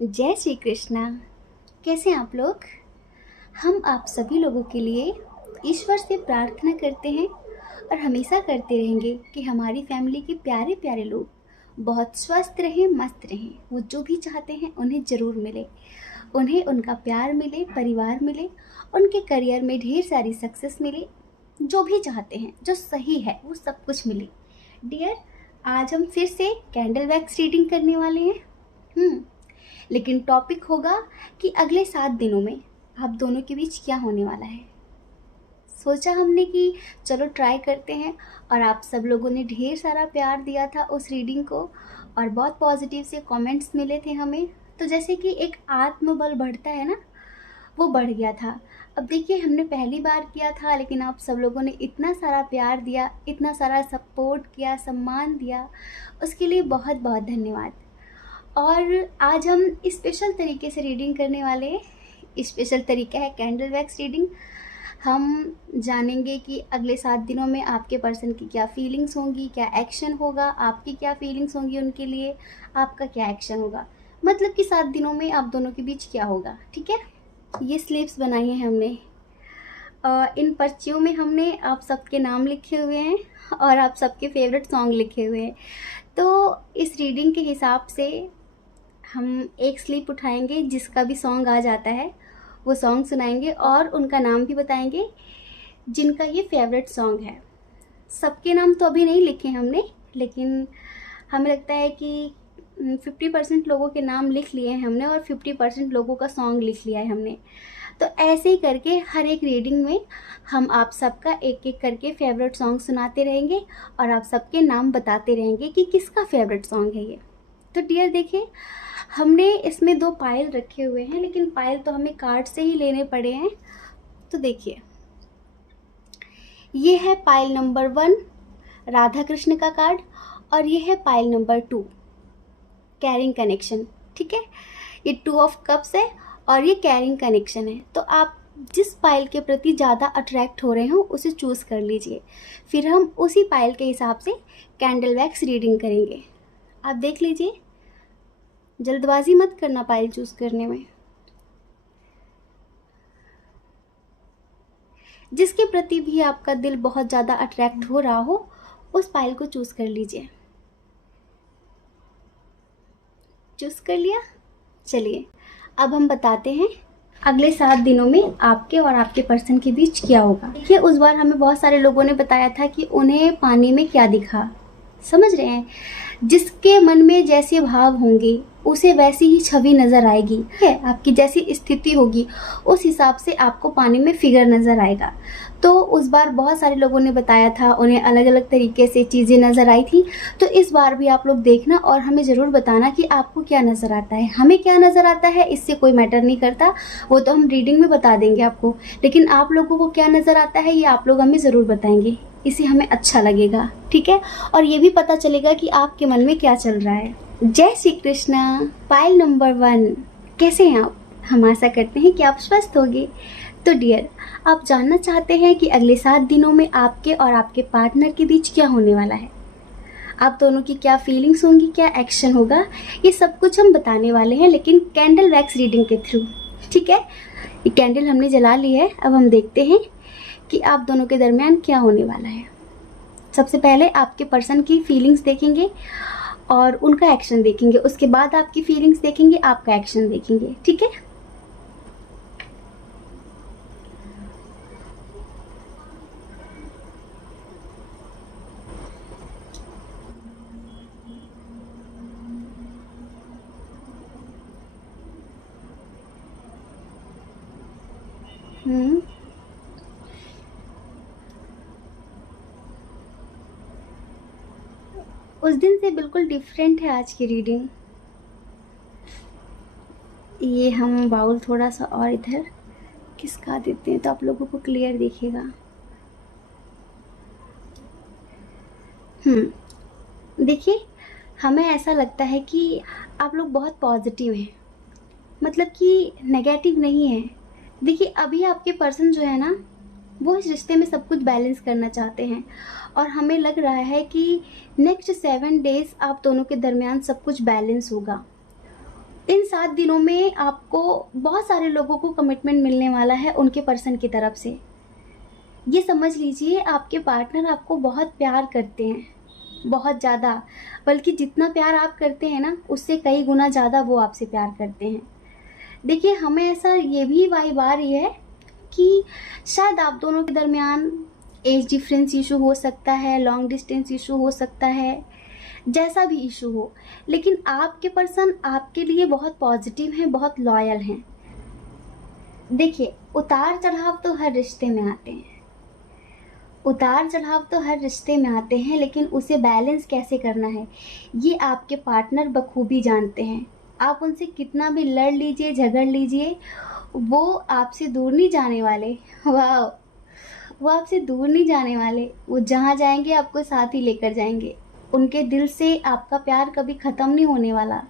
जय श्री कृष्णा। कैसे हैं आप लोग? हम आप सभी लोगों के लिए ईश्वर से प्रार्थना करते हैं और हमेशा करते रहेंगे कि हमारी फैमिली के प्यारे प्यारे लोग बहुत स्वस्थ रहें, मस्त रहें। वो जो भी चाहते हैं उन्हें ज़रूर मिले, उन्हें उनका प्यार मिले, परिवार मिले, उनके करियर में ढेर सारी सक्सेस मिले। जो भी चाहते हैं, जो सही है, वो सब कुछ मिले। डियर, आज हम फिर से कैंडल वैक्स रीडिंग करने वाले हैं। लेकिन टॉपिक होगा कि अगले 7 दिनों में आप दोनों के बीच क्या होने वाला है। सोचा हमने कि चलो ट्राई करते हैं, और आप सब लोगों ने ढेर सारा प्यार दिया था उस रीडिंग को और बहुत पॉजिटिव से कमेंट्स मिले थे हमें। तो जैसे कि एक आत्मबल बढ़ता है ना, वो बढ़ गया था। अब देखिए, हमने पहली बार किया था, लेकिन आप सब लोगों ने इतना सारा प्यार दिया, इतना सारा सपोर्ट किया, सम्मान दिया, उसके लिए बहुत बहुत धन्यवाद। और आज हम स्पेशल तरीके से रीडिंग करने वाले हैं। स्पेशल तरीका है कैंडल वैक्स रीडिंग। हम जानेंगे कि अगले 7 दिनों में आपके पर्सन की क्या फीलिंग्स होंगी, क्या एक्शन होगा, आपकी क्या फीलिंग्स होंगी उनके लिए, आपका क्या एक्शन होगा। मतलब कि 7 दिनों में आप दोनों के बीच क्या होगा। ठीक है, ये स्लिप्स बनाई हैं हमने। इन पर्चियों में हमने आप सबके नाम लिखे हुए हैं और आप सबके फेवरेट सॉन्ग लिखे हुए हैं। तो इस रीडिंग के हिसाब से हम एक स्लिप उठाएंगे, जिसका भी सॉन्ग आ जाता है वो सॉन्ग सुनाएंगे और उनका नाम भी बताएंगे जिनका ये फेवरेट सॉन्ग है। सबके नाम तो अभी नहीं लिखे हमने, लेकिन हमें लगता है कि 50% लोगों के नाम लिख लिए हैं हमने और 50% लोगों का सॉन्ग लिख लिया है हमने। तो ऐसे ही करके हर एक रीडिंग में हम आप सबका एक एक करके फेवरेट सॉन्ग सुनाते रहेंगे और आप सबके नाम बताते रहेंगे कि किसका फेवरेट सॉन्ग है ये। तो डियर देखिए, हमने इसमें 2 पायल रखे हुए हैं, लेकिन पायल तो हमें कार्ड से ही लेने पड़े हैं। तो देखिए, ये है पायल नंबर 1 राधा कृष्ण का कार्ड, और ये है पायल नंबर 2 कैरिंग कनेक्शन। ठीक है, ये 2 ऑफ कप्स है और ये कैरिंग कनेक्शन है। तो आप जिस पायल के प्रति ज़्यादा अट्रैक्ट हो रहे हो उसे चूज़ कर लीजिए, फिर हम उसी पायल के हिसाब से कैंडल वैक्स रीडिंग करेंगे। आप देख लीजिए, जल्दबाजी मत करना पायल चूज़ करने में। जिसके प्रति भी आपका दिल बहुत ज़्यादा अट्रैक्ट हो रहा हो, उस पायल को चूज़ कर लीजिए। चूज़ कर लिया? चलिए, अब हम बताते हैं अगले 7 दिनों में आपके और आपके पर्सन के बीच क्या होगा। देखिए, उस बार हमें बहुत सारे लोगों ने बताया था कि उन्हें पानी में क्या दिखा। समझ रहे हैं? जिसके मन में जैसे भाव होंगे उसे वैसी ही छवि नज़र आएगी। है, आपकी जैसी स्थिति होगी उस हिसाब से आपको पानी में फिगर नज़र आएगा। तो उस बार बहुत सारे लोगों ने बताया था, उन्हें अलग अलग तरीके से चीज़ें नज़र आई थी। तो इस बार भी आप लोग देखना और हमें ज़रूर बताना कि आपको क्या नज़र आता है। हमें क्या नज़र आता है इससे कोई मैटर नहीं करता, वो तो हम रीडिंग में बता देंगे आपको, लेकिन आप लोगों को क्या नज़र आता है ये आप लोग हमें ज़रूर बताएंगे। इसे हमें अच्छा लगेगा, ठीक है, और ये भी पता चलेगा कि आपके मन में क्या चल रहा है। जय श्री कृष्णा। पायल नंबर 1, कैसे हैं आप? हम आशा करते हैं कि आप स्वस्थ होंगे। तो डियर, आप जानना चाहते हैं कि अगले 7 दिनों में आपके और आपके पार्टनर के बीच क्या होने वाला है, आप दोनों की क्या फीलिंग्स होंगी, क्या एक्शन होगा, ये सब कुछ हम बताने वाले हैं, लेकिन कैंडल वैक्स रीडिंग के थ्रू। ठीक है, ये कैंडल हमने जला ली है। अब हम देखते हैं कि आप दोनों के दरमियान क्या होने वाला है। सबसे पहले आपके पर्सन की फीलिंग्स देखेंगे और उनका एक्शन देखेंगे, उसके बाद आपकी फीलिंग्स देखेंगे, आपका एक्शन देखेंगे। ठीक है, उस दिन से बिल्कुल डिफरेंट है आज की रीडिंग। ये हम बाउल थोड़ा सा और इधर खिसका देते हैं तो आप लोगों को क्लियर दिखेगा। देखिए, हमें ऐसा लगता है कि आप लोग बहुत पॉजिटिव हैं, मतलब कि नेगेटिव नहीं है। देखिए, अभी आपके पर्सन जो है ना, वो इस रिश्ते में सब कुछ बैलेंस करना चाहते हैं, और हमें लग रहा है कि नेक्स्ट 7 डेज आप दोनों के दरमियान सब कुछ बैलेंस होगा। इन 7 दिनों में आपको बहुत सारे लोगों को कमिटमेंट मिलने वाला है उनके पर्सन की तरफ से। ये समझ लीजिए आपके पार्टनर आपको बहुत प्यार करते हैं, बहुत ज़्यादा, बल्कि जितना प्यार आप करते हैं ना उससे कई गुना ज़्यादा वो आपसे प्यार करते हैं। देखिए, हमें ऐसा ये भी वाइब आ रही है कि शायद आप दोनों के दरमियान एज डिफरेंस इशू हो सकता है, लॉन्ग डिस्टेंस इशू हो सकता है, जैसा भी इशू हो, लेकिन आपके पर्सन आपके लिए बहुत पॉजिटिव हैं, बहुत लॉयल हैं। देखिए, उतार चढ़ाव तो हर रिश्ते में आते हैं, उतार चढ़ाव तो हर रिश्ते में आते हैं, लेकिन उसे बैलेंस कैसे करना है ये आपके पार्टनर बखूबी जानते हैं। आप उनसे कितना भी लड़ लीजिए, झगड़ लीजिए, वो आपसे दूर नहीं जाने वाले। वाह, वो आपसे दूर नहीं जाने वाले, वो जहाँ जाएंगे आपको साथ ही लेकर जाएंगे। उनके दिल से आपका प्यार कभी ख़त्म नहीं होने वाला,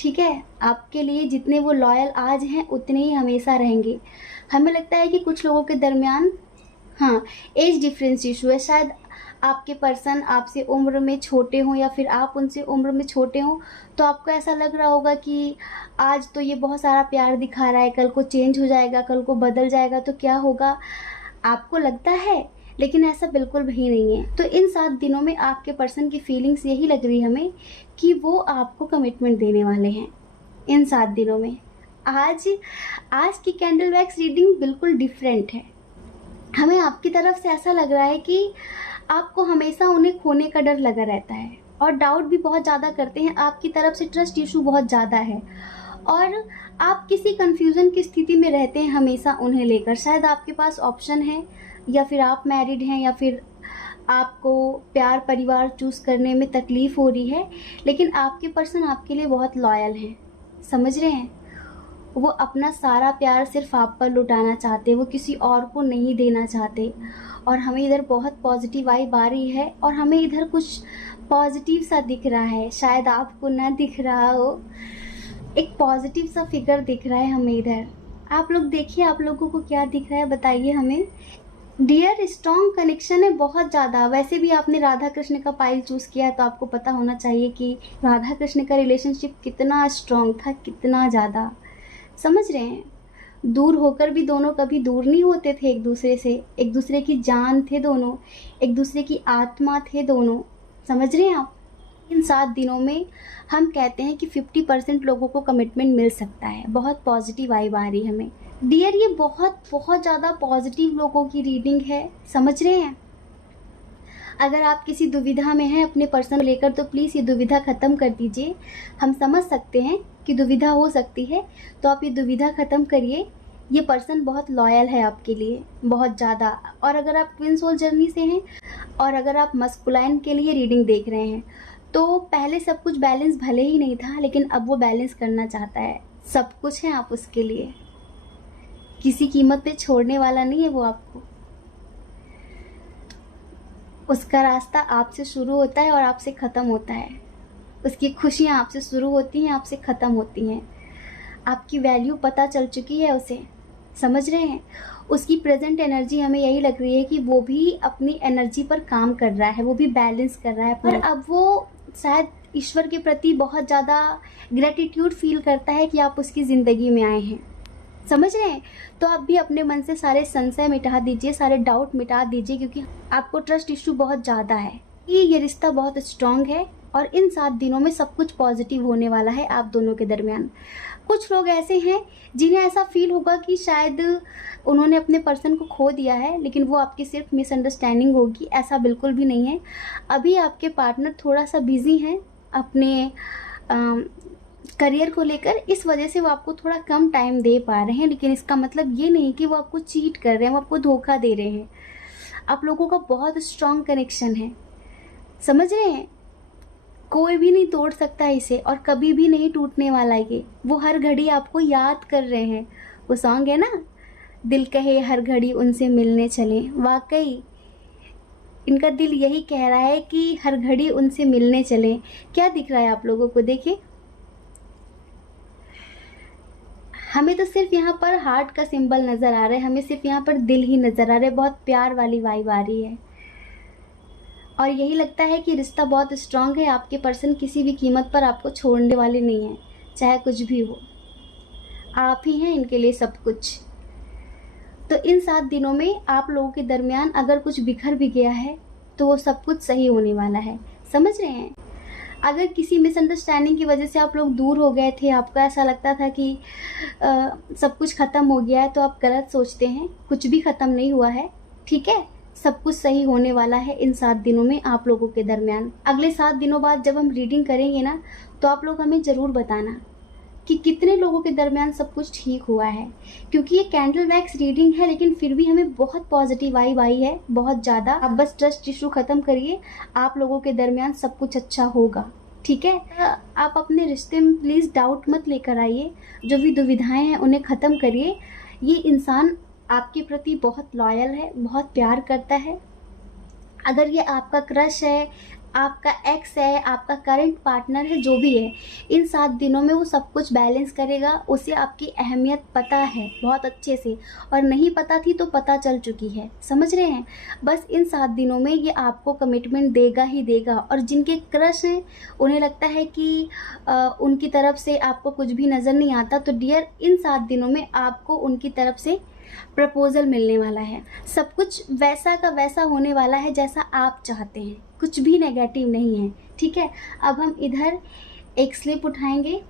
ठीक है। आपके लिए जितने वो लॉयल आज हैं उतने ही हमेशा रहेंगे। हमें लगता है कि कुछ लोगों के दरमियान हाँ एज डिफरेंस इशू है, शायद आपके पर्सन आपसे उम्र में छोटे हों या फिर आप उनसे उम्र में छोटे हों, तो आपको ऐसा लग रहा होगा कि आज तो ये बहुत सारा प्यार दिखा रहा है, कल को चेंज हो जाएगा, कल को बदल जाएगा तो क्या होगा, आपको लगता है, लेकिन ऐसा बिल्कुल भी नहीं है। तो इन 7 दिनों में आपके पर्सन की फीलिंग्स यही लग रही है हमें कि वो आपको कमिटमेंट देने वाले हैं इन 7 दिनों में। आज आज की कैंडल वैक्स रीडिंग बिल्कुल डिफरेंट है। हमें आपकी तरफ से ऐसा लग रहा है कि आपको हमेशा उन्हें खोने का डर लगा रहता है और डाउट भी बहुत ज़्यादा करते हैं। आपकी तरफ से ट्रस्ट इशू बहुत ज़्यादा है और आप किसी कंफ्यूजन की स्थिति में रहते हैं हमेशा उन्हें लेकर। शायद आपके पास ऑप्शन है, या फिर आप मैरिड हैं, या फिर आपको प्यार परिवार चूज़ करने में तकलीफ़ हो रही है, लेकिन आपके पर्सन आपके लिए बहुत लॉयल हैं। समझ रहे हैं, वो अपना सारा प्यार सिर्फ आप पर लुटाना चाहते, वो किसी और को नहीं देना चाहते। और हमें इधर बहुत पॉजिटिव वाइब आ रही है और हमें इधर कुछ पॉजिटिव सा दिख रहा है, शायद आपको ना दिख रहा हो, एक पॉजिटिव सा फिगर दिख रहा है हमें इधर। आप लोग देखिए, आप लोगों को क्या दिख रहा है बताइए हमें। डियर, स्ट्रॉन्ग कनेक्शन है बहुत ज़्यादा। वैसे भी आपने राधा कृष्ण का पाइल चूज़ किया है तो आपको पता होना चाहिए कि राधा कृष्ण का रिलेशनशिप कितना स्ट्रॉन्ग था, कितना ज़्यादा। समझ रहे हैं, दूर होकर भी दोनों कभी दूर नहीं होते थे एक दूसरे से, एक दूसरे की जान थे दोनों, एक दूसरे की आत्मा थे दोनों। समझ रहे हैं आप। इन 7 दिनों में हम कहते हैं कि 50% लोगों को कमिटमेंट मिल सकता है। बहुत पॉजिटिव वाइब आ रही है हमें डियर, ये बहुत बहुत ज़्यादा पॉजिटिव लोगों की रीडिंग है। समझ रहे हैं, अगर आप किसी दुविधा में हैं अपने पर्सन को लेकर तो प्लीज़ ये दुविधा ख़त्म कर दीजिए। हम समझ सकते हैं कि दुविधा हो सकती है, तो आप ये दुविधा ख़त्म करिए। ये पर्सन बहुत लॉयल है आपके लिए, बहुत ज़्यादा। और अगर आप ट्विन सोल जर्नी से हैं और अगर आप मस्कुलाइन के लिए रीडिंग देख रहे हैं, तो पहले सब कुछ बैलेंस भले ही नहीं था, लेकिन अब वो बैलेंस करना चाहता है। सब कुछ है आप उसके लिए, किसी कीमत पे छोड़ने वाला नहीं है वो आपको। उसका रास्ता आपसे शुरू होता है और आपसे ख़त्म होता है। उसकी खुशियाँ आपसे शुरू होती हैं, आपसे ख़त्म होती हैं। आपकी वैल्यू पता चल चुकी है उसे। समझ रहे हैं, उसकी प्रेजेंट एनर्जी हमें यही लग रही है कि वो भी अपनी एनर्जी पर काम कर रहा है, वो भी बैलेंस कर रहा है। पर अब वो शायद ईश्वर के प्रति बहुत ज़्यादा ग्रेटिट्यूड फील करता है कि आप उसकी ज़िंदगी में आए हैं। समझ रहे हैं, तो आप भी अपने मन से सारे संशय मिटा दीजिए, सारे डाउट मिटा दीजिए, क्योंकि आपको ट्रस्ट इशू बहुत ज़्यादा है। ये रिश्ता बहुत स्ट्रांग है और इन 7 दिनों में सब कुछ पॉजिटिव होने वाला है आप दोनों के दरमियान। कुछ लोग ऐसे हैं जिन्हें ऐसा फील होगा कि शायद उन्होंने अपने पर्सन को खो दिया है, लेकिन वो आपकी सिर्फ मिसअंडरस्टैंडिंग होगी। ऐसा बिल्कुल भी नहीं है। अभी आपके पार्टनर थोड़ा सा बिजी हैं अपने करियर को लेकर, इस वजह से वो आपको थोड़ा कम टाइम दे पा रहे हैं, लेकिन इसका मतलब ये नहीं कि वो आपको चीट कर रहे हैं, वो आपको धोखा दे रहे हैं। आप लोगों का बहुत स्ट्रॉन्ग कनेक्शन है। समझ रहे हैं, कोई भी नहीं तोड़ सकता इसे और कभी भी नहीं टूटने वाला ये। वो हर घड़ी आपको याद कर रहे हैं। वो सॉन्ग है ना, दिल कहे हर घड़ी उनसे मिलने चलें। वाकई इनका दिल यही कह रहा है कि हर घड़ी उनसे मिलने चलें। क्या दिख रहा है आप लोगों को, देखिए। हमें तो सिर्फ यहाँ पर हार्ट का सिंबल नज़र आ रहा है, हमें सिर्फ यहाँ पर दिल ही नज़र आ रहा है। बहुत प्यार वाली वाइब आ रही है और यही लगता है कि रिश्ता बहुत स्ट्रांग है। आपके पर्सन किसी भी कीमत पर आपको छोड़ने वाले नहीं हैं। चाहे कुछ भी हो, आप ही हैं इनके लिए सब कुछ। तो इन 7 दिनों में आप लोगों के दरमियान अगर कुछ बिखर भी गया है तो वो सब कुछ सही होने वाला है, समझ रहे हैं। अगर किसी मिसअंडरस्टैंडिंग की वजह से आप लोग दूर हो गए थे, आपको ऐसा लगता था कि सब कुछ ख़त्म हो गया है, तो आप गलत सोचते हैं। कुछ भी ख़त्म नहीं हुआ है, ठीक है। सब कुछ सही होने वाला है इन 7 दिनों में आप लोगों के दरमियान। अगले 7 दिनों बाद जब हम रीडिंग करेंगे ना, तो आप लोग हमें ज़रूर बताना कि कितने लोगों के दरमियान सब कुछ ठीक हुआ है। क्योंकि ये कैंडल वैक्स रीडिंग है, लेकिन फिर भी हमें बहुत पॉजिटिव वाइब आई है, बहुत ज़्यादा। आप बस ट्रस्ट इशू ख़त्म करिए, आप लोगों के दरमियान सब कुछ अच्छा होगा, ठीक है। आप अपने रिश्ते में प्लीज़ डाउट मत लेकर आइए, जो भी दुविधाएं हैं उन्हें ख़त्म करिए। ये इंसान आपके प्रति बहुत लॉयल है, बहुत प्यार करता है। अगर ये आपका क्रश है, आपका एक्स है, आपका करंट पार्टनर है, जो भी है, इन 7 दिनों में वो सब कुछ बैलेंस करेगा। उसे आपकी अहमियत पता है बहुत अच्छे से, और नहीं पता थी तो पता चल चुकी है, समझ रहे हैं। बस इन 7 दिनों में ये आपको कमिटमेंट देगा ही देगा। और जिनके क्रश हैं, उन्हें लगता है कि उनकी तरफ से आपको कुछ भी नज़र नहीं आता, तो डियर इन 7 दिनों में आपको उनकी तरफ से प्रपोज़ल मिलने वाला है। सब कुछ वैसा का वैसा होने वाला है जैसा आप चाहते हैं, कुछ भी नेगेटिव नहीं है, ठीक है। अब हम इधर एक स्लिप उठाएंगे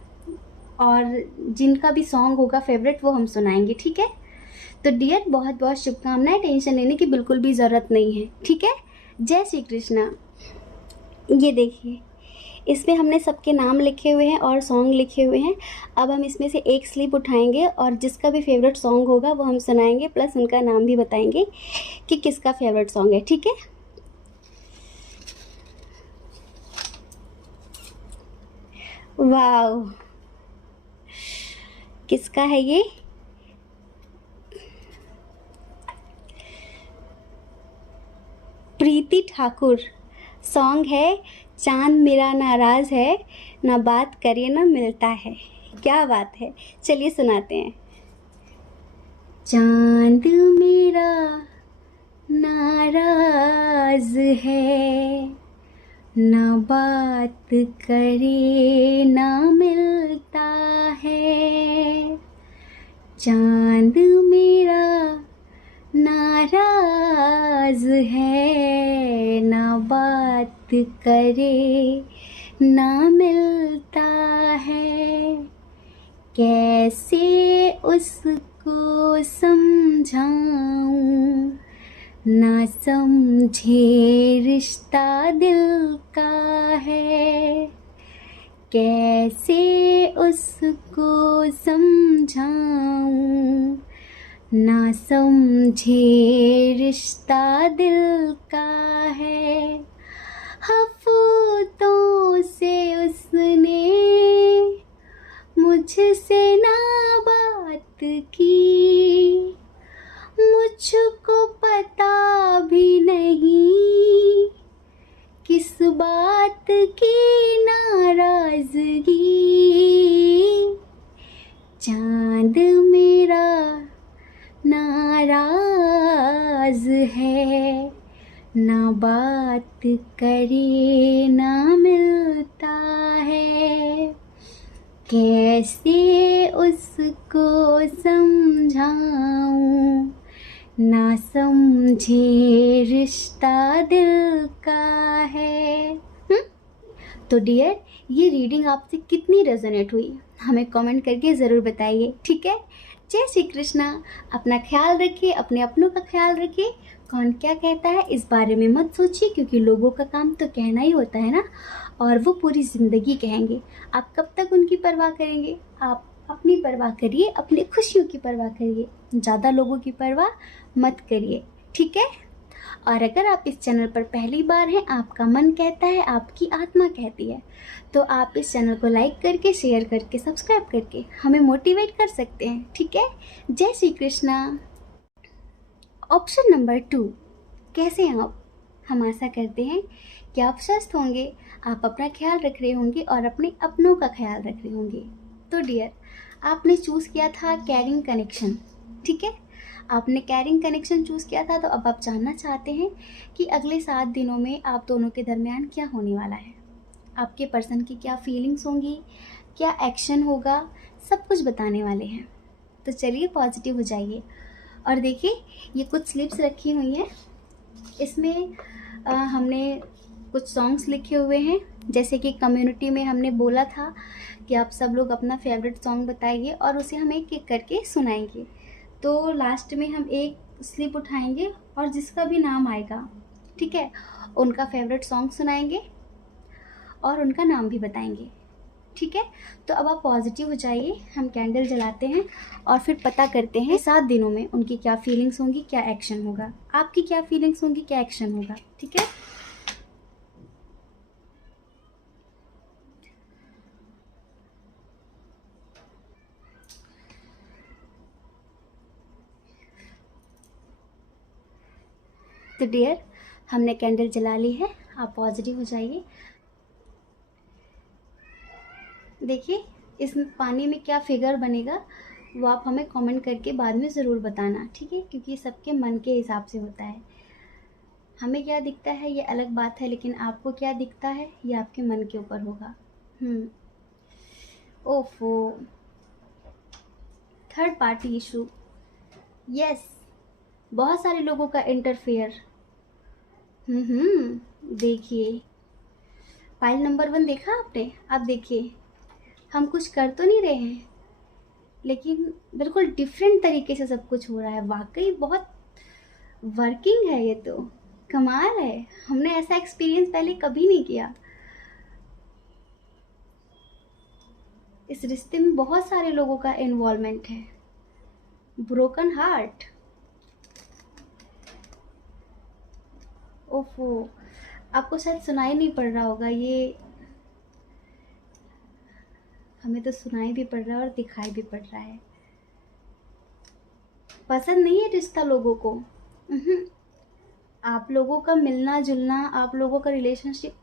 और जिनका भी सॉन्ग होगा फेवरेट वो हम सुनाएंगे, ठीक है। तो डियर बहुत बहुत शुभकामनाएं, टेंशन लेने की बिल्कुल भी ज़रूरत नहीं है, ठीक है। जय श्री कृष्णा। ये देखिए, इसमें हमने सबके नाम लिखे हुए हैं और सॉन्ग लिखे हुए हैं। अब हम इसमें से एक स्लिप उठाएंगे और जिसका भी फेवरेट सॉन्ग होगा वो हम सुनाएंगे, प्लस उनका नाम भी बताएंगे कि किसका फेवरेट सॉन्ग है, ठीक है। वाओ, किसका है ये? प्रीति ठाकुर। सॉन्ग है चांद मेरा नाराज है, ना बात करे ना मिलता है। क्या बात है, चलिए सुनाते हैं। चांद मेरा नाराज है, ना बात करे ना मिलता है। चांद मेरा नाराज है, ना बात करे ना मिलता है। कैसे उसको समझाऊं, ना समझे रिश्ता दिल का है। कैसे उसको समझाऊं, ना समझे रिश्ता दिल का है। हफ्तों से उसने मुझसे ना बात की, मुझको पता भी नहीं किस बात की नाराज़गी। चांद मेरा नाराज़ है, ना बात करे ना मिलता है। कैसे उसको समझाऊं, ना समझे रिश्ता दिल का है। तो डियर, ये रीडिंग आपसे कितनी रेजोनेट हुई हमें कमेंट करके ज़रूर बताइए, ठीक है। जय श्री कृष्णा। अपना ख्याल रखिए, अपने अपनों का ख्याल रखिए। कौन क्या कहता है इस बारे में मत सोचिए, क्योंकि लोगों का काम तो कहना ही होता है ना, और वो पूरी ज़िंदगी कहेंगे। आप कब तक उनकी परवाह करेंगे? आप अपनी परवाह करिए, अपनी खुशियों की परवाह करिए, ज़्यादा लोगों की परवाह मत करिए, ठीक है। और अगर आप इस चैनल पर पहली बार हैं, आपका मन कहता है, आपकी आत्मा कहती है, तो आप इस चैनल को लाइक करके, शेयर करके, सब्सक्राइब करके हमें मोटिवेट कर सकते हैं, ठीक है। जय श्री कृष्णा। ऑप्शन नंबर 2, कैसे हैं आप? हम आशा करते हैं कि आप स्वस्थ होंगे, आप अपना ख्याल रख रहे होंगे और अपने अपनों का ख्याल रख रहे होंगे। तो डियर, आपने चूज़ किया था कैरिंग कनेक्शन, ठीक है। आपने कैरिंग कनेक्शन चूज़ किया था, तो अब आप जानना चाहते हैं कि अगले 7 दिनों में आप दोनों के दरमियान क्या होने वाला है। आपके पर्सन की क्या फीलिंग्स होंगी, क्या एक्शन होगा, सब कुछ बताने वाले हैं। तो चलिए पॉजिटिव हो जाइए। और देखिए ये कुछ स्लिप्स रखी हुई हैं, इसमें हमने कुछ सॉन्ग्स लिखे हुए हैं। जैसे कि कम्युनिटी में हमने बोला था कि आप सब लोग अपना फेवरेट सॉन्ग बताइए और उसे हम एक एक करके सुनाएंगे। तो लास्ट में हम एक स्लिप उठाएंगे और जिसका भी नाम आएगा, ठीक है, उनका फेवरेट सॉन्ग सुनाएंगे और उनका नाम भी बताएंगे, ठीक है। तो अब आप पॉजिटिव हो जाइए, हम कैंडल जलाते हैं और फिर पता करते हैं 7 दिनों में उनकी क्या फीलिंग्स होंगी, क्या एक्शन होगा, आपकी क्या फीलिंग्स होंगी, क्या एक्शन होगा, ठीक है। तो डियर, हमने कैंडल जला ली है, आप पॉजिटिव हो जाइए। देखिए इस पानी में क्या फिगर बनेगा वो आप हमें कमेंट करके बाद में ज़रूर बताना, ठीक है, क्योंकि सबके मन के हिसाब से होता है। हमें क्या दिखता है ये अलग बात है, लेकिन आपको क्या दिखता है ये आपके मन के ऊपर होगा। ओफो, थर्ड पार्टी इशू, यस, बहुत सारे लोगों का इंटरफेयर। देखिए फाइल नंबर 1 देखा आपने, आप देखिए हम कुछ कर तो नहीं रहे हैं, लेकिन बिल्कुल डिफरेंट तरीके से सब कुछ हो रहा है। वाकई बहुत वर्किंग है ये, तो कमाल है, हमने ऐसा एक्सपीरियंस पहले कभी नहीं किया। इस रिश्ते में बहुत सारे लोगों का इन्वॉल्वमेंट है। ब्रोकन हार्ट, ओफो, आपको शायद सुनाई नहीं पड़ रहा होगा, ये हमें तो सुनाई भी पड़ रहा है और दिखाई भी पड़ रहा है। पसंद नहीं है रिश्ता लोगों को। आप लोगों का मिलना जुलना, आप लोगों का रिलेशनशिप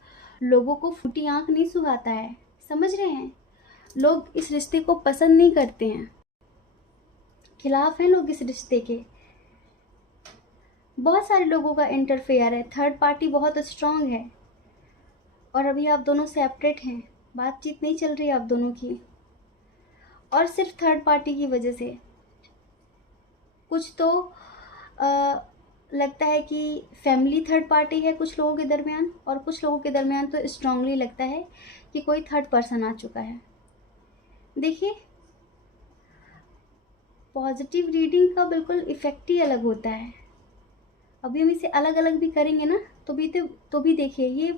लोगों को फूटी आंख नहीं सुहाता है, समझ रहे हैं। लोग इस रिश्ते को पसंद नहीं करते हैं, खिलाफ हैं लोग इस रिश्ते के। बहुत सारे लोगों का इंटरफेयर है, थर्ड पार्टी बहुत स्ट्रांग है, और अभी आप दोनों सेपरेट हैं, बातचीत नहीं चल रही आप दोनों की, और सिर्फ थर्ड पार्टी की वजह से। कुछ तो लगता है कि फैमिली थर्ड पार्टी है कुछ लोगों के दरमियान, और कुछ लोगों के दरमियान तो स्ट्रांगली लगता है कि कोई थर्ड पर्सन आ चुका है। देखिए पॉजिटिव रीडिंग का बिल्कुल इफ़ेक्ट ही अलग होता है। अभी हम इसे अलग अलग भी करेंगे ना तो भी देखिए ये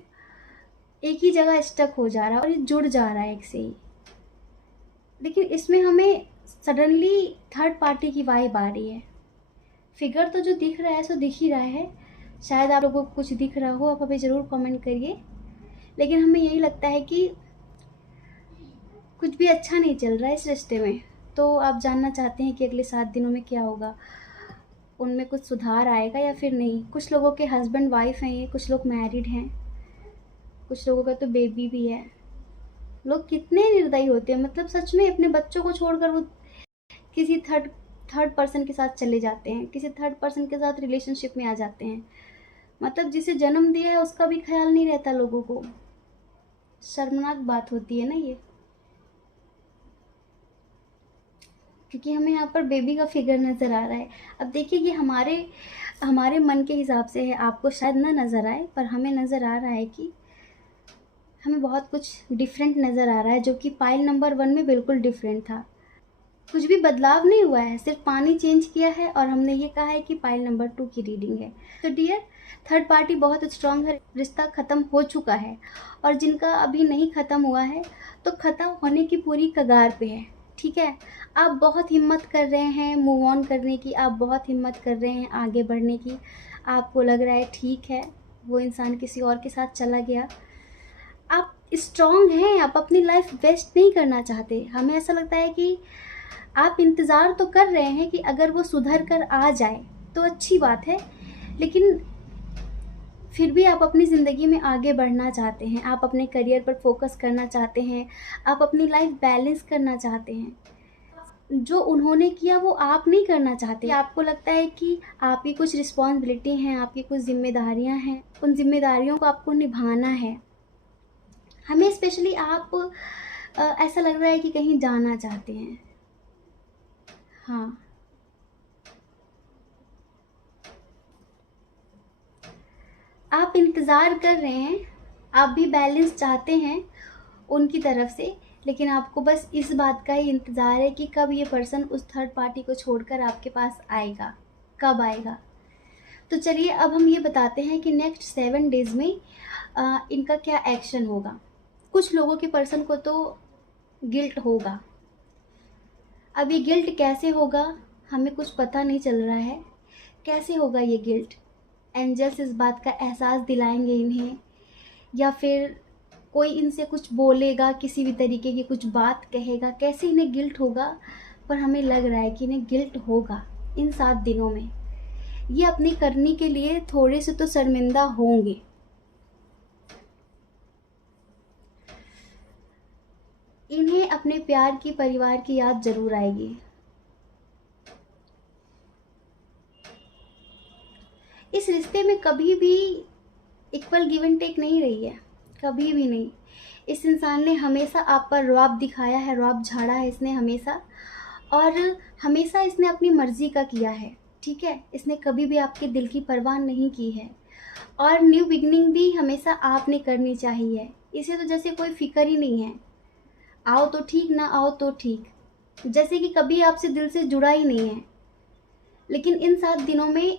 एक ही जगह स्टक हो जा रहा है और ये जुड़ जा रहा है एक से ही। लेकिन इसमें हमें सडनली थर्ड पार्टी की वाइब आ रही है। फिगर तो जो दिख रहा है सो दिख ही रहा है, शायद आप लोगों को कुछ दिख रहा हो, आप हमें ज़रूर कमेंट करिए। लेकिन हमें यही लगता है कि कुछ भी अच्छा नहीं चल रहा है इस रिश्ते में। तो आप जानना चाहते हैं कि अगले 7 दिनों में क्या होगा, उनमें कुछ सुधार आएगा या फिर नहीं। कुछ लोगों के हस्बैंड वाइफ हैं ये, कुछ लोग मैरिड हैं, कुछ लोगों का तो बेबी भी है। लोग कितने निर्दयी होते हैं, मतलब सच में अपने बच्चों को छोड़कर वो किसी थर्ड पर्सन के साथ चले जाते हैं, किसी थर्ड पर्सन के साथ रिलेशनशिप में आ जाते हैं। मतलब जिसे जन्म दिया है उसका भी ख्याल नहीं रहता लोगों को। शर्मनाक बात होती है ना ये, क्योंकि हमें यहाँ पर बेबी का फिगर नज़र आ रहा है। अब देखिए ये हमारे मन के हिसाब से है, आपको शायद ना नज़र आए, पर हमें नज़र आ रहा है कि हमें बहुत कुछ डिफरेंट नज़र आ रहा है, जो कि पाइल नंबर 1 में बिल्कुल डिफरेंट था। कुछ भी बदलाव नहीं हुआ है, सिर्फ पानी चेंज किया है और हमने ये कहा है कि पाइल नंबर 2 की रीडिंग है। तो डियर, थर्ड पार्टी बहुत स्ट्रांग है, रिश्ता ख़त्म हो चुका है, और जिनका अभी नहीं ख़त्म हुआ है तो ख़त्म होने की पूरी कगार पे है, ठीक है। आप बहुत हिम्मत कर रहे हैं मूव ऑन करने की, आप बहुत हिम्मत कर रहे हैं आगे बढ़ने की। आपको लग रहा है ठीक है वो इंसान किसी और के साथ चला गया, आप स्ट्रांग हैं, आप अपनी लाइफ वेस्ट नहीं करना चाहते। हमें ऐसा लगता है कि आप इंतज़ार तो कर रहे हैं कि अगर वो सुधर कर आ जाए तो अच्छी बात है, लेकिन फिर भी आप अपनी ज़िंदगी में आगे बढ़ना चाहते हैं, आप अपने करियर पर फोकस करना चाहते हैं, आप अपनी लाइफ बैलेंस करना चाहते हैं। जो उन्होंने किया वो आप नहीं करना चाहते। आपको लगता है कि आपकी कुछ रिस्पॉन्सिबिलिटी हैं, आपकी कुछ जिम्मेदारियां हैं, उन जिम्मेदारियों को आपको निभाना है। हमें स्पेशली आप ऐसा लग रहा है कि कहीं जाना चाहते हैं। हाँ, आप इंतज़ार कर रहे हैं, आप भी बैलेंस चाहते हैं उनकी तरफ से, लेकिन आपको बस इस बात का ही इंतज़ार है कि कब ये पर्सन उस थर्ड पार्टी को छोड़कर आपके पास आएगा, कब आएगा। तो चलिए अब हम ये बताते हैं कि नेक्स्ट 7 डेज़ में इनका क्या एक्शन होगा। कुछ लोगों के पर्सन को तो गिल्ट होगा। अब ये गिल्ट कैसे होगा हमें कुछ पता नहीं चल रहा है। कैसे होगा ये गिल्ट? एंजल्स इस बात का एहसास दिलाएंगे इन्हें, या फिर कोई इनसे कुछ बोलेगा, किसी भी तरीके की कुछ बात कहेगा, कैसे इन्हें गिल्ट होगा? पर हमें लग रहा है कि इन्हें गिल्ट होगा इन 7 दिनों में। ये अपनी करनी के लिए थोड़े से तो शर्मिंदा होंगे। इन्हें अपने प्यार की, परिवार की याद जरूर आएगी। इस रिश्ते में कभी भी इक्वल गिव एंड टेक नहीं रही है, कभी भी नहीं। इस इंसान ने हमेशा आप पर रौब दिखाया है, रौब झाड़ा है इसने हमेशा, और हमेशा इसने अपनी मर्जी का किया है, ठीक है। इसने कभी भी आपके दिल की परवाह नहीं की है, और न्यू बिगनिंग भी हमेशा आपने करनी चाहिए। इसे तो जैसे कोई फिक्र ही नहीं है, आओ तो ठीक, ना आओ तो ठीक, जैसे कि कभी आपसे दिल से जुड़ा ही नहीं है। लेकिन इन 7 दिनों में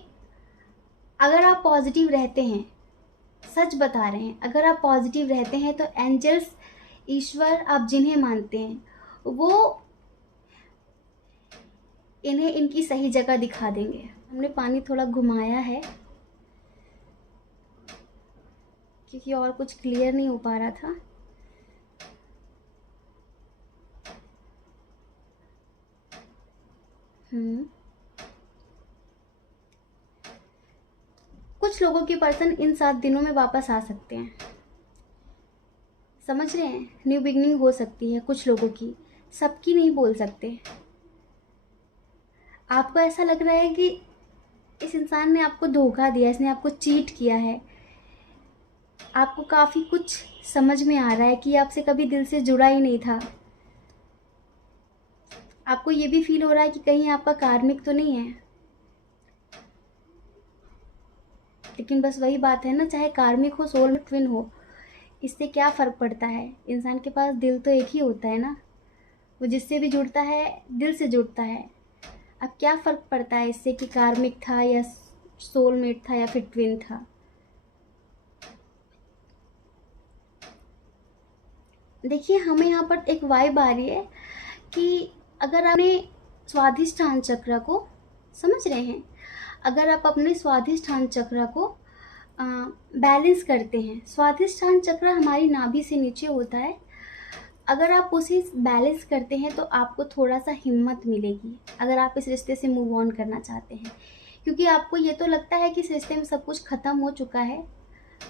अगर आप पॉजिटिव रहते हैं, सच बता रहे हैं, अगर आप पॉजिटिव रहते हैं तो एंजल्स, ईश्वर, आप जिन्हें मानते हैं, वो इन्हें इनकी सही जगह दिखा देंगे। हमने पानी थोड़ा घुमाया है क्योंकि और कुछ क्लियर नहीं हो पा रहा था। कुछ लोगों के पर्सन इन 7 दिनों में वापस आ सकते हैं, समझ रहे हैं। न्यू बिगनिंग हो सकती है कुछ लोगों की, सबकी नहीं बोल सकते। आपको ऐसा लग रहा है कि इस इंसान ने आपको धोखा दिया, इसने आपको चीट किया है, आपको काफ़ी कुछ समझ में आ रहा है कि आपसे कभी दिल से जुड़ा ही नहीं था। आपको ये भी फील हो रहा है कि कहीं आपका कार्मिक तो नहीं है। लेकिन बस वही बात है ना, चाहे कार्मिक हो, सोल ट्विन हो, इससे क्या फ़र्क पड़ता है। इंसान के पास दिल तो एक ही होता है ना, वो जिससे भी जुड़ता है दिल से जुड़ता है। अब क्या फ़र्क पड़ता है इससे कि कार्मिक था या सोलमेट था या फिर ट्विन था। देखिए हमें यहाँ पर एक वाइब आ रही है कि अगर आपने स्वाधिष्ठान चक्र को, समझ रहे हैं, अगर आप अपने स्वाधिष्ठान चक्र को बैलेंस करते हैं, स्वाधिष्ठान चक्र हमारी नाभि से नीचे होता है, अगर आप उसे बैलेंस करते हैं तो आपको थोड़ा सा हिम्मत मिलेगी अगर आप इस रिश्ते से मूव ऑन करना चाहते हैं। क्योंकि आपको ये तो लगता है कि इस रिश्ते में सब कुछ ख़त्म हो चुका है,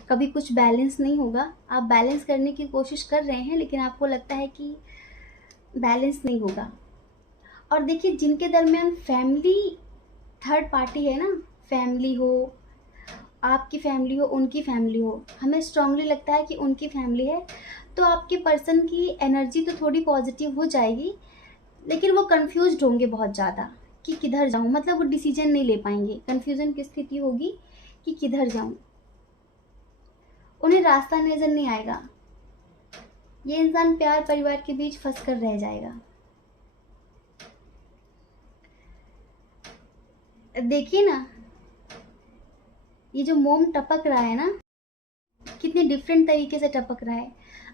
कभी कुछ बैलेंस नहीं होगा। आप बैलेंस करने की कोशिश कर रहे हैं लेकिन आपको लगता है कि बैलेंस नहीं होगा। और देखिए जिनके दरमियान फैमिली थर्ड पार्टी है ना, फैमिली हो, आपकी फैमिली हो, उनकी फैमिली हो, हमें स्ट्रांगली लगता है कि उनकी फैमिली है, तो आपके पर्सन की एनर्जी तो थोड़ी पॉजिटिव हो जाएगी, लेकिन वो कंफ्यूज्ड होंगे बहुत ज़्यादा कि किधर जाऊँ। मतलब वो डिसीजन नहीं ले पाएंगे, कंफ्यूजन की स्थिति होगी कि किधर जाऊँ, उन्हें रास्ता नज़र नहीं आएगा। ये इंसान प्यार परिवार के बीच फंस कर रह जाएगा। देखिए ना, ये जो मोम टपक रहा है ना, कितने डिफरेंट तरीके से टपक रहा है।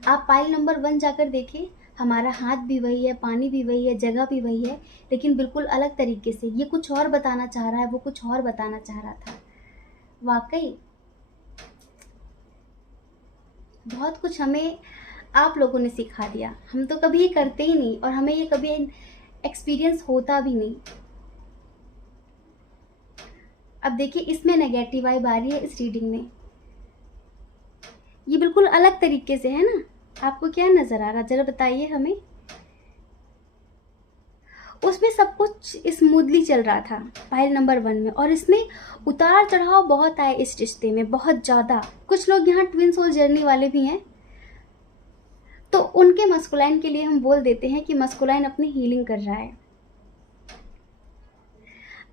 आप पाइल नंबर 1 जाकर देखिए, हमारा हाथ भी वही है, पानी भी वही है, जगह भी वही है, लेकिन बिल्कुल अलग तरीके से। ये कुछ और बताना चाह रहा है, वो कुछ और बताना चाह रहा था। वाकई बहुत कुछ हमें आप लोगों ने सिखा दिया। हम तो कभी ये करते ही नहीं और हमें ये कभी एक्सपीरियंस होता भी नहीं। अब देखिए इसमें नेगेटिव वाइब आ रही है इस रीडिंग में, ये बिल्कुल अलग तरीके से है ना। आपको क्या नजर आ रहा, जरा बताइए हमें। उसमें सब कुछ स्मूथली चल रहा था फाइल नंबर 1 में, और इसमें उतार चढ़ाव बहुत आए इस रिश्ते में, बहुत ज़्यादा। कुछ लोग यहाँ ट्विन सोल जर्नी वाले भी हैं, तो उनके मस्कुलाइन के लिए हम बोल देते हैं कि मस्कुलाइन अपनी हीलिंग कर रहा है।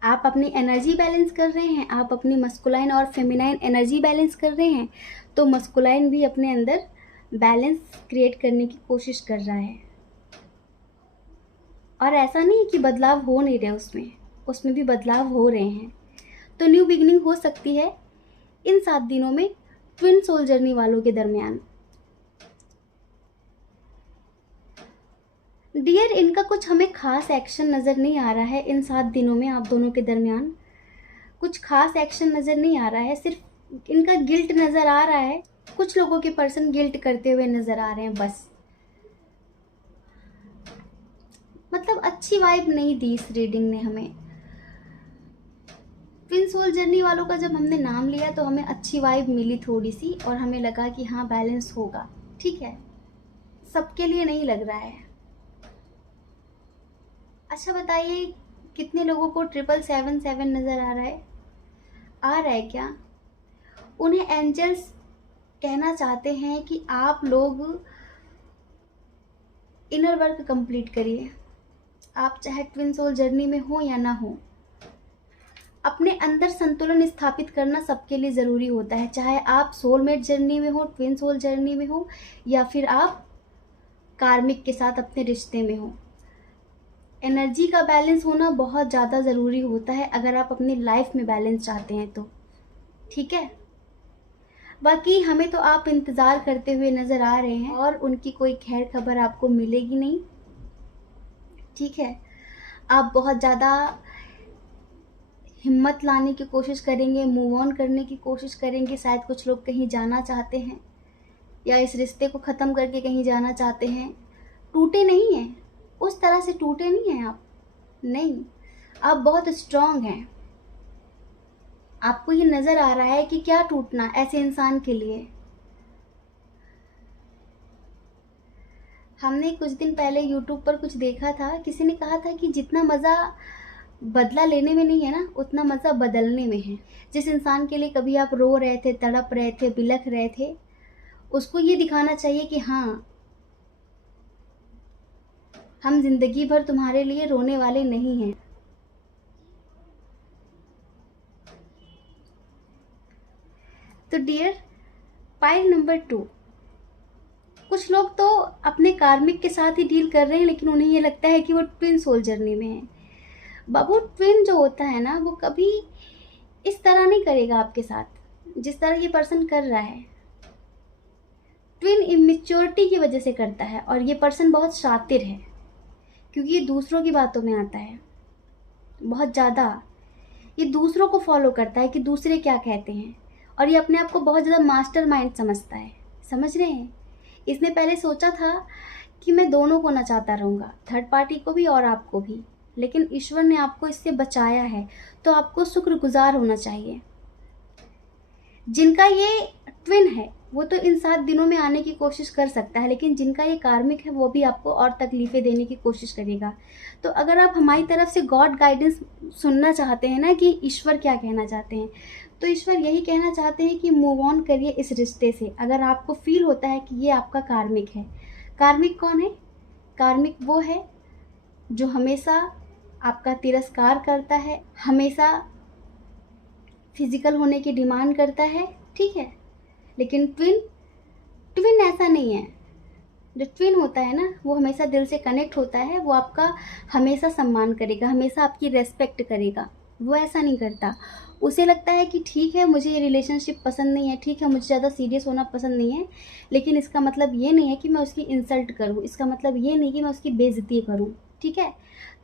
आप अपनी एनर्जी बैलेंस कर रहे हैं, आप अपनी मस्कुलाइन और फेमिनाइन एनर्जी बैलेंस कर रहे हैं, तो मस्कुलाइन भी अपने अंदर बैलेंस क्रिएट करने की कोशिश कर रहा है। और ऐसा नहीं है कि बदलाव हो नहीं रहे, उसमें भी बदलाव हो रहे हैं। तो न्यू बिगिनिंग हो सकती है इन 7 दिनों में ट्विन सोल जर्नी वालों के दरमियान। डियर, इनका कुछ हमें खास एक्शन नज़र नहीं आ रहा है इन 7 दिनों में। आप दोनों के दरमियान कुछ खास एक्शन नज़र नहीं आ रहा है, सिर्फ इनका गिल्ट नज़र आ रहा है। कुछ लोगों के पर्सन गिल्ट करते हुए नज़र आ रहे हैं बस। मतलब अच्छी वाइब नहीं दी इस रीडिंग ने हमें। ट्विन सोल जर्नी वालों का जब हमने नाम लिया तो हमें अच्छी वाइब मिली थोड़ी सी, और हमें लगा कि हाँ बैलेंस होगा। ठीक है, सबके लिए नहीं लग रहा है। अच्छा बताइए, कितने लोगों को 777 नज़र आ रहा है? आ रहा है क्या? उन्हें एंजल्स कहना चाहते हैं कि आप लोग इनर वर्क कंप्लीट करिए। आप चाहे ट्विन सोल जर्नी में हो या ना हो, अपने अंदर संतुलन स्थापित करना सबके लिए ज़रूरी होता है। चाहे आप सोलमेट जर्नी में हो, ट्विन सोल जर्नी में हो, या फिर आप कार्मिक के साथ अपने रिश्ते में हो। एनर्जी का बैलेंस होना बहुत ज़्यादा ज़रूरी होता है अगर आप अपनी लाइफ में बैलेंस चाहते हैं तो। ठीक है, बाकी हमें तो आप इंतज़ार करते हुए नज़र आ रहे हैं और उनकी कोई खैर खबर आपको मिलेगी नहीं। ठीक है, आप बहुत ज़्यादा हिम्मत लाने की कोशिश करेंगे, मूव ऑन करने की कोशिश करेंगे। शायद कुछ लोग कहीं जाना चाहते हैं या इस रिश्ते को ख़त्म करके कहीं जाना चाहते हैं। टूटे नहीं हैं, उस तरह से टूटे नहीं हैं आप, नहीं, आप बहुत स्ट्रांग हैं। आपको ये नज़र आ रहा है कि क्या टूटना ऐसे इंसान के लिए। हमने कुछ दिन पहले YouTube पर कुछ देखा था, किसी ने कहा था कि जितना मज़ा बदला लेने में नहीं है ना, उतना मज़ा बदलने में है। जिस इंसान के लिए कभी आप रो रहे थे, तड़प रहे थे, बिलख रहे थे, उसको ये दिखाना चाहिए कि हाँ, हम जिंदगी भर तुम्हारे लिए रोने वाले नहीं हैं। तो डियर, पाइल नंबर 2, कुछ लोग तो अपने कार्मिक के साथ ही डील कर रहे हैं, लेकिन उन्हें ये लगता है कि वो ट्विन सोल जर्नी में है। बाबू, ट्विन जो होता है ना, वो कभी इस तरह नहीं करेगा आपके साथ जिस तरह ये पर्सन कर रहा है। ट्विन इमेच्योरिटी की वजह से करता है, और ये पर्सन बहुत शातिर है क्योंकि ये दूसरों की बातों में आता है बहुत ज़्यादा। ये दूसरों को फॉलो करता है कि दूसरे क्या कहते हैं, और ये अपने आप को बहुत ज़्यादा मास्टर माइंड समझता है। समझ रहे हैं? इसने पहले सोचा था कि मैं दोनों को नचाता रहूँगा, थर्ड पार्टी को भी और आपको भी, लेकिन ईश्वर ने आपको इससे बचाया है, तो आपको शुक्रगुजार होना चाहिए। जिनका ये ट्विन है वो तो इन 7 दिनों में आने की कोशिश कर सकता है, लेकिन जिनका ये कार्मिक है वो भी आपको और तकलीफ़ें देने की कोशिश करेगा। तो अगर आप हमारी तरफ से गॉड गाइडेंस सुनना चाहते हैं ना कि ईश्वर क्या कहना चाहते हैं, तो ईश्वर यही कहना चाहते हैं कि मूव ऑन करिए इस रिश्ते से। अगर आपको फील होता है कि ये आपका कार्मिक है। कार्मिक कौन है? कार्मिक वो है जो हमेशा आपका तिरस्कार करता है, हमेशा फिजिकल होने की डिमांड करता है। ठीक है, लेकिन ट्विन ऐसा नहीं है। जो ट्विन होता है ना, वो हमेशा दिल से कनेक्ट होता है, वो आपका हमेशा सम्मान करेगा, हमेशा आपकी रेस्पेक्ट करेगा। वो ऐसा नहीं करता। उसे लगता है कि ठीक है, मुझे ये रिलेशनशिप पसंद नहीं है, ठीक है, मुझे ज़्यादा सीरियस होना पसंद नहीं है, लेकिन इसका मतलब ये नहीं है कि मैं उसकी इंसल्ट करूँ, इसका मतलब ये नहीं कि मैं उसकी बेइज्जती करूँ। ठीक है,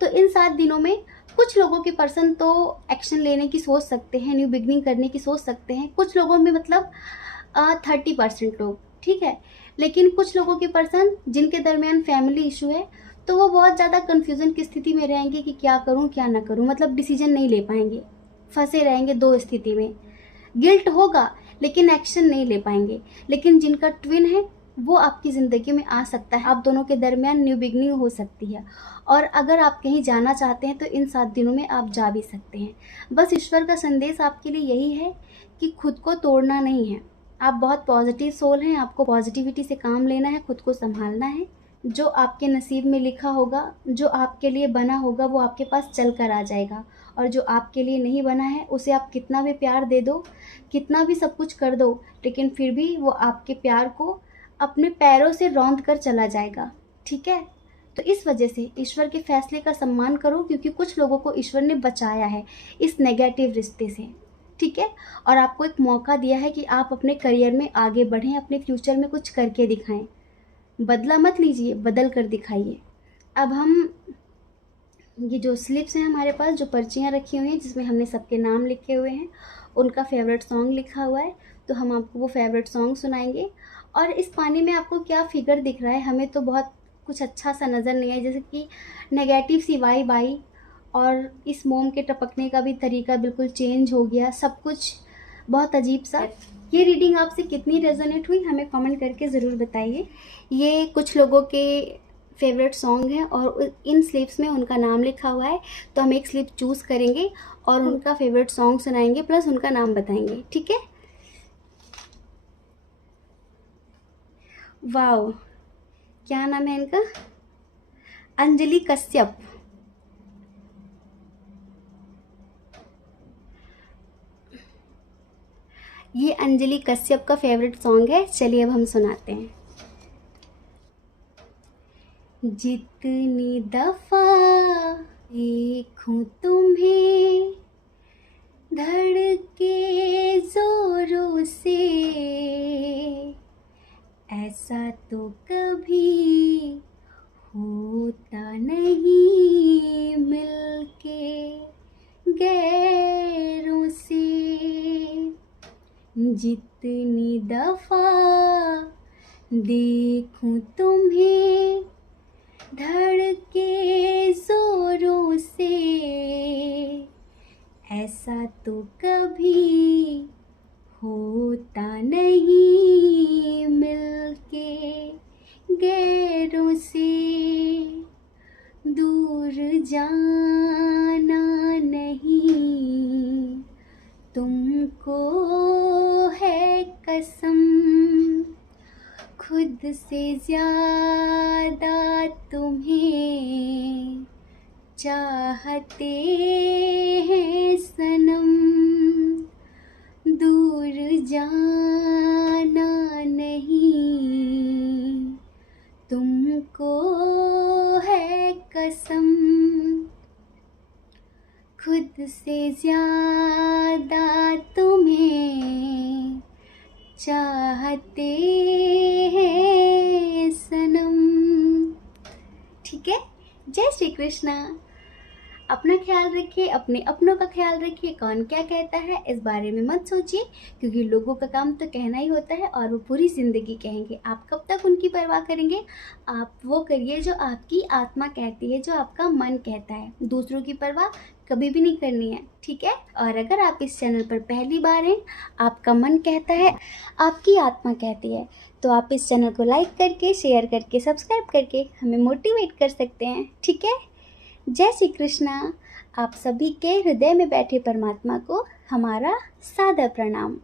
तो इन 7 दिनों में कुछ लोगों के पर्सन तो एक्शन लेने की सोच सकते हैं, न्यू बिगनिंग करने की सोच सकते हैं। कुछ लोगों में मतलब 30% लोग। ठीक है, लेकिन कुछ लोगों के पर्सन जिनके दरमियान फैमिली इशू है, तो वो बहुत ज़्यादा कन्फ्यूज़न की स्थिति में रहेंगे कि क्या करूं क्या ना करूं। मतलब डिसीजन नहीं ले पाएंगे, फंसे रहेंगे दो स्थिति में। गिल्ट होगा लेकिन एक्शन नहीं ले पाएंगे। लेकिन जिनका ट्विन है वो आपकी ज़िंदगी में आ सकता है, आप दोनों के दरमियान न्यू बिगनिंग हो सकती है। और अगर आप कहीं जाना चाहते हैं तो इन 7 दिनों में आप जा भी सकते हैं। बस ईश्वर का संदेश आपके लिए यही है कि खुद को तोड़ना नहीं है, आप बहुत पॉजिटिव सोल हैं, आपको पॉजिटिविटी से काम लेना है, खुद को संभालना है। जो आपके नसीब में लिखा होगा, जो आपके लिए बना होगा, वो आपके पास चल कर आ जाएगा। और जो आपके लिए नहीं बना है, उसे आप कितना भी प्यार दे दो, कितना भी सब कुछ कर दो, लेकिन फिर भी वो आपके प्यार को अपने पैरों से रौंद कर चला जाएगा। ठीक है? तो इस वजह से ईश्वर के फैसले का सम्मान करो, क्योंकि कुछ लोगों को ईश्वर ने बचाया है इस नेगेटिव रिश्ते से। ठीक है? और आपको एक मौका दिया है कि आप अपने करियर में आगे बढ़ें, अपने फ्यूचर में कुछ करके दिखाएं। बदला मत लीजिए, बदल कर दिखाइए। अब हम ये जो स्लिप्स हैं हमारे पास, जो पर्चियाँ रखी हुई हैं जिसमें हमने सबके नाम लिखे हुए हैं, उनका फेवरेट सॉन्ग लिखा हुआ है, तो हम आपको वो फेवरेट सॉन्ग सुनाएंगे। और इस पानी में आपको क्या फिगर दिख रहा है? हमें तो बहुत कुछ अच्छा सा नज़र नहीं है, जैसे कि नेगेटिव सी वाइब आई, और इस मोम के टपकने का भी तरीका बिल्कुल चेंज हो गया, सब कुछ बहुत अजीब सा। ये रीडिंग आपसे कितनी रेजोनेट हुई हमें कमेंट करके ज़रूर बताइए। ये कुछ लोगों के फेवरेट सॉन्ग हैं और इन स्लिप्स में उनका नाम लिखा हुआ है, तो हम एक स्लिप चूज़ करेंगे और उनका फेवरेट सॉन्ग सुनाएंगे प्लस उनका नाम बताएंगे। ठीक है? वाओ, क्या नाम है इनका? अंजलि कश्यप। ये अंजलि कश्यप का फेवरेट सॉन्ग है। चलिए अब हम सुनाते हैं। जितनी दफा देखूं तुम्हें धड़के जोरों से, ऐसा तो कभी होता नहीं मिलके गैरों से। जितनी दफा देखूं तुम्हें धड़के जोरों से, ऐसा तो कभी होता नहीं मिलके गैरों से। दूर जाना नहीं तुमको है कसम, खुद से ज़्यादा तुम्हें चाहते हैं सनम। दूर जाना नहीं तुमको है कसम, खुद से ज़्यादा तुम्हें चाहते हैं सनम। ठीक है? जय श्री कृष्णा। अपना ख्याल रखिए, अपने अपनों का ख्याल रखिए। कौन क्या कहता है इस बारे में मत सोचिए, क्योंकि लोगों का काम तो कहना ही होता है और वो पूरी ज़िंदगी कहेंगे। आप कब तक उनकी परवाह करेंगे? आप वो करिए जो आपकी आत्मा कहती है, जो आपका मन कहता है। दूसरों की परवाह कभी भी नहीं करनी है। ठीक है? और अगर आप इस चैनल पर पहली बार हैं, आपका मन कहता है, आपकी आत्मा कहती है, तो आप इस चैनल को लाइक करके, शेयर करके, सब्सक्राइब करके हमें मोटिवेट कर सकते हैं। ठीक है? जय श्री कृष्णा। आप सभी के हृदय में बैठे परमात्मा को हमारा सादर प्रणाम।